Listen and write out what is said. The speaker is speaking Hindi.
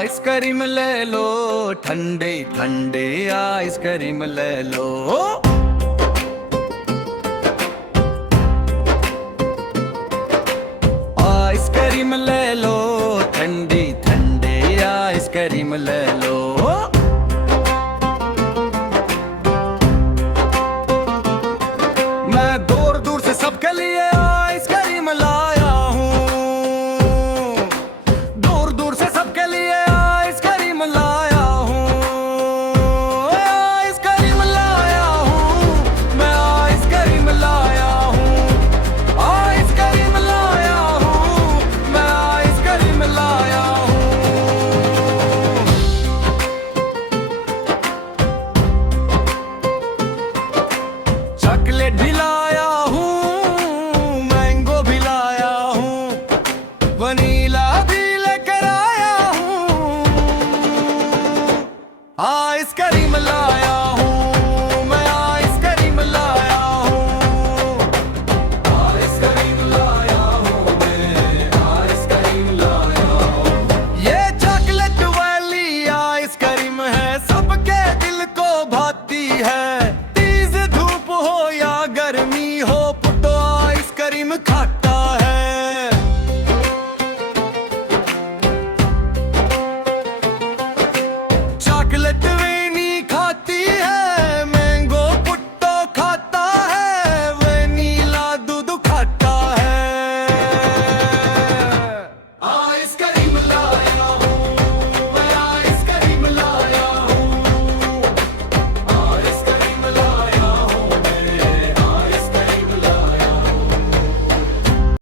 आइसक्रीम ले लो, ठंडे ठंडे आइसक्रीम ले लो। आइसक्रीम ले लो, ठंडी ठंडे आइसक्रीम ले लो। मैं दूर दूर से सबके लिए आइसक्रीम लाया हूँ, दूर दूर से सबके लिए आइसक्रीम लाया हूँ। आइसक्रीम लाया हूँ, मैं आइसक्रीम लाया हूँ। आइसक्रीम लाया हूँ, मैं आइसक्रीम लाया हूँ। चॉकलेट भी लाया हूँ, मैंगो भी लाया हूँ, वनीला भी लेकर आया हूँ। आइसक्रीम लाया हूँ, मैं आइसक्रीम लाया हूँ। आइसक्रीम लाया हूँ, मैं आइसक्रीम लाया हूँ। ये चॉकलेट वाली आइसक्रीम है, सबके दिल को भाती है। तेज धूप हो या गर्मी हो, पुट्टो आइसक्रीम खा